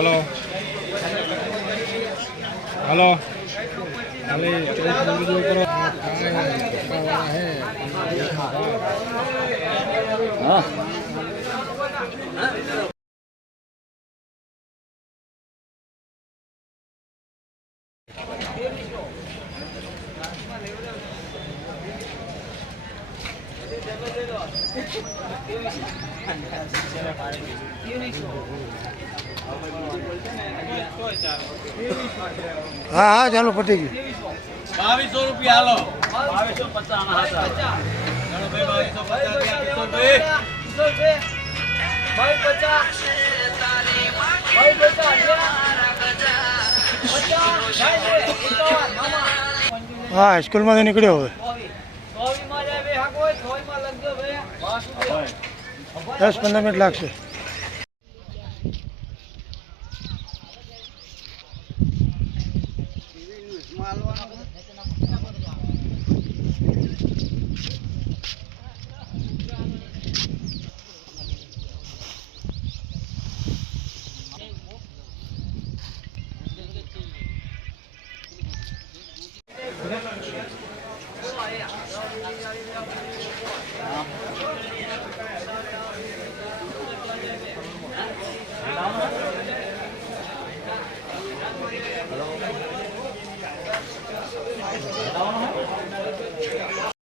Hello hello ખાલી video કરો હા હા હા ચાલો પટી ગયું 2200 રૂપિયા હાલો 2250 હા સ્કૂલમાંથી નીકળ્યો હવે 10-15 મિનિટ લાગશે. માલવાનો